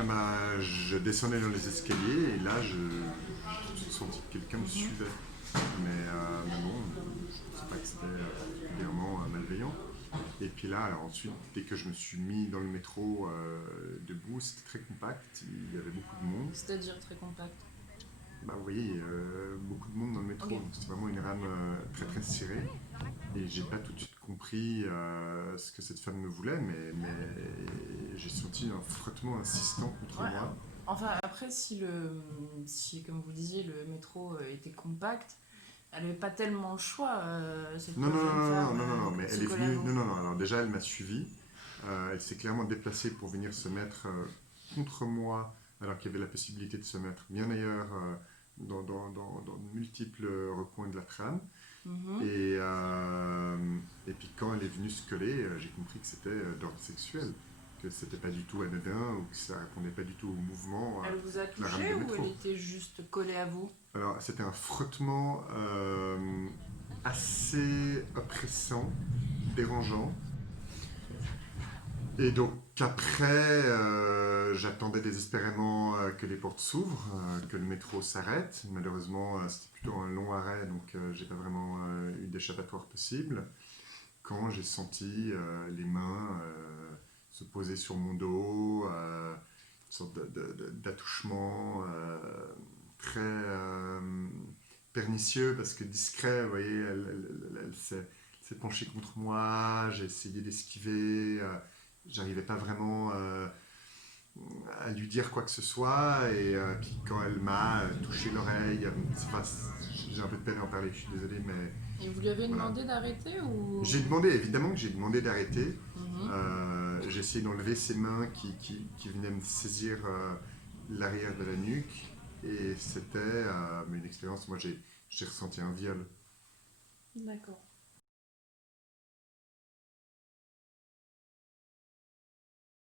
Ah bah, je descendais dans les escaliers et là, j'ai tout de suite senti que quelqu'un me suivait. Mais bon, je ne pensais pas que c'était particulièrement malveillant. Et puis là, alors ensuite, dès que je me suis mis dans le métro debout, c'était très compact, il y avait beaucoup de monde. C'est-à-dire très compact. Bah, vous voyez, beaucoup de monde dans le Ok. métro, donc c'est vraiment une rame très très serrée. Et j'ai pas tout de suite compris ce que cette femme me voulait, mais j'ai senti un frottement insistant contre Ouais. moi. Enfin, après, si, comme vous disiez, le métro était compact, elle n'avait pas tellement le choix, cette Non, non, pauvre non, jeune non, femme, non, non, non, mais de se elle est coller à venue. vous. Non, non, non, alors déjà elle m'a suivi. Elle s'est clairement déplacée pour venir se mettre contre moi, alors qu'il y avait la possibilité de se mettre bien ailleurs dans de multiples recoins de la trame. Mhm. Et puis quand elle est venue se coller, j'ai compris que c'était d'ordre sexuel, que c'était pas du tout anodin ou que ça répondait pas du tout au mouvement Elle vous a de la rame touché de ou elle métro. était juste collée à vous? Alors c'était un frottement assez oppressant, dérangeant. Et donc après, j'attendais désespérément que les portes s'ouvrent, que le métro s'arrête. Malheureusement, c'était plutôt un long arrêt, donc j'ai pas vraiment eu d'échappatoire possible. Quand j'ai senti les mains se poser sur mon dos, une sorte d'attouchement très pernicieux parce que discret, vous voyez, elle s'est penchée contre moi, j'ai essayé d'esquiver, j'arrivais pas vraiment à lui dire quoi que ce soit, et puis quand elle m'a touché l'oreille, enfin, j'ai un peu de peine à en parler, je suis désolé, mais Et vous lui avez voilà. demandé d'arrêter ou... J'ai demandé, évidemment que j'ai demandé d'arrêter. Mhm. J'ai essayé d'enlever ses mains qui venaient me saisir l'arrière de la nuque. Et c'était une expérience, moi j'ai ressenti un viol. D'accord.